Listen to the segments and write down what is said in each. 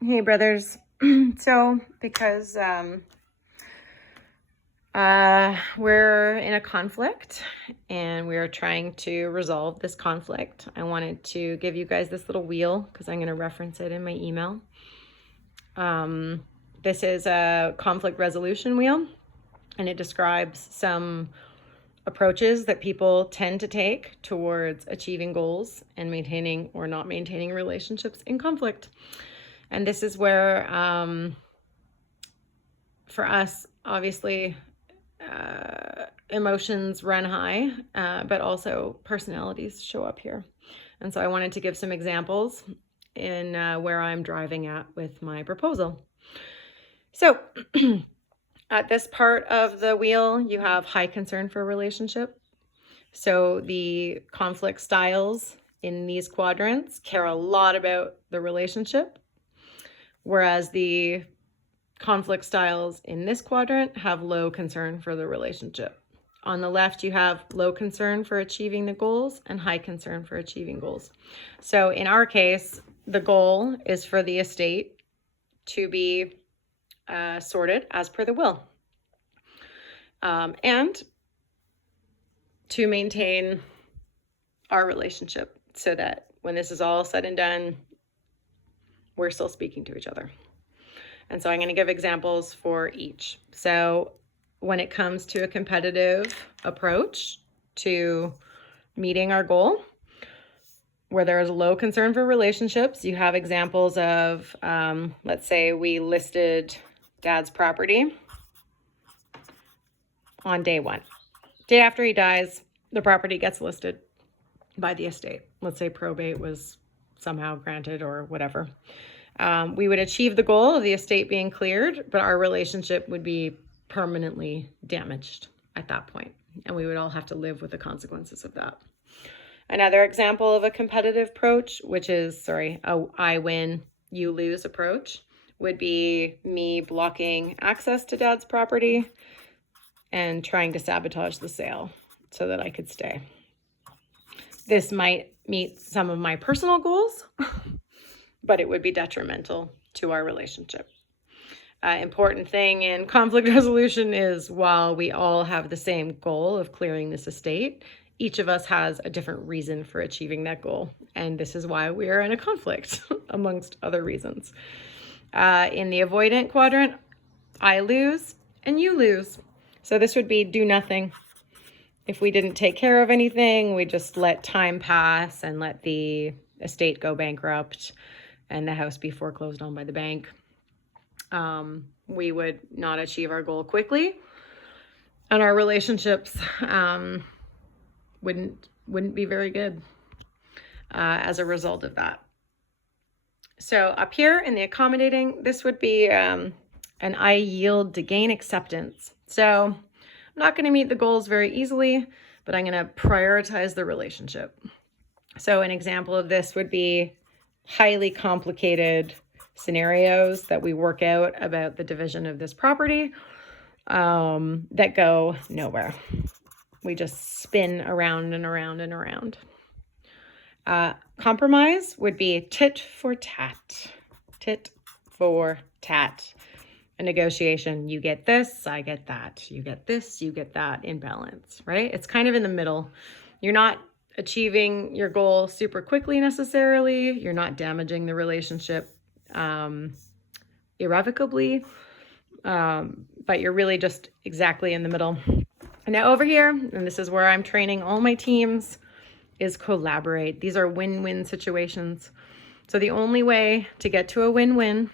Hey, brothers. So, because we're in a conflict and we are trying to resolve this conflict, I wanted to give you guys this little wheel because I'm going to reference it in my email. This is a conflict resolution wheel, and it describes some approaches that people tend to take towards achieving goals and maintaining or not maintaining relationships in conflict. And this is where, for us, obviously, emotions run high, but also personalities show up here. And so I wanted to give some examples in where I'm driving at with my proposal. So at this part of the wheel, you have high concern for a relationship. So the conflict styles in these quadrants care a lot about the relationship, whereas the conflict styles in this quadrant have low concern for the relationship. On the left, you have low concern for achieving the goals and high concern for achieving goals. So in our case, the goal is for the estate to be sorted as per the will, and to maintain our relationship so that when this is all said and done, we're still speaking to each other. And so I'm going to give examples for each. So when it comes to a competitive approach to meeting our goal, where there is low concern for relationships, you have examples of, let's say we listed Dad's property on day one. Day after he dies, the property gets listed by the estate. Let's say probate was somehow granted or whatever. We would achieve the goal of the estate being cleared, but our relationship would be permanently damaged at that point, and we would all have to live with the consequences of that. Another example of a competitive approach, which is, a I win, you lose approach, would be me blocking access to Dad's property and trying to sabotage the sale so that I could stay. This might meet some of my personal goals, but it would be detrimental to our relationship. Important thing in conflict resolution is while we all have the same goal of clearing this estate, each of us has a different reason for achieving that goal. And this is why we are in a conflict, amongst other reasons. In the avoidant quadrant, I lose and you lose. So this would be do nothing. If we didn't take care of anything, we just let time pass and let the estate go bankrupt and the house be foreclosed on by the bank. We would not achieve our goal quickly, and our relationships wouldn't be very good as a result of that. So up here in the accommodating, this would be an I yield to gain acceptance. So I'm not going to meet the goals very easily, but I'm going to prioritize the relationship. So an example of this would be highly complicated scenarios that we work out about the division of this property that go nowhere. We just spin around and around and around. Compromise would be tit for tat. Tit for tat. A negotiation, you get this, I get that. You get this, you get that, in balance, right? It's kind of in the middle. You're not achieving your goal super quickly necessarily. You're not damaging the relationship irrevocably, but you're really just exactly in the middle. And now over here, and this is where I'm training all my teams, is collaborate. These are win-win situations. So the only way to get to a win-win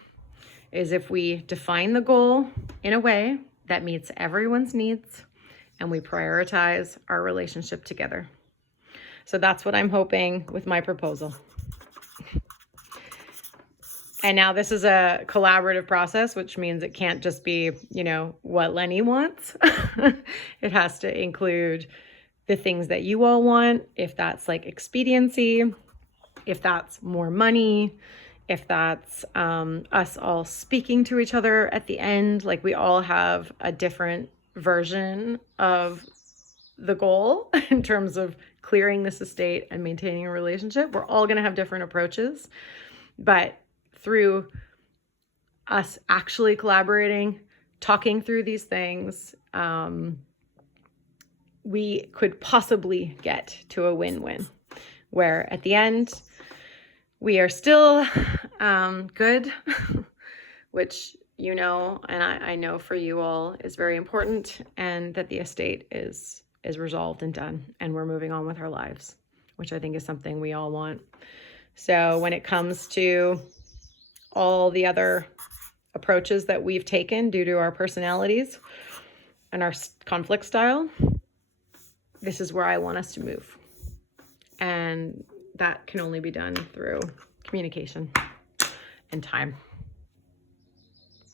is if we define the goal in a way that meets everyone's needs and we prioritize our relationship together. So that's what I'm hoping with my proposal. And now this is a collaborative process, which means it can't just be, what Lenny wants. It has to include the things that you all want, if that's like expediency, if that's more money, if that's us all speaking to each other at the end. Like we all have a different version of the goal in terms of clearing this estate and maintaining a relationship. We're all going to have different approaches, but through us actually collaborating, talking through these things, we could possibly get to a win-win, where at the end, we are still good, which you know, and I know for you all is very important, and that the estate is resolved and done, and we're moving on with our lives, which I think is something we all want. So when it comes to all the other approaches that we've taken due to our personalities and our conflict style, this is where I want us to move. And that can only be done through communication and time.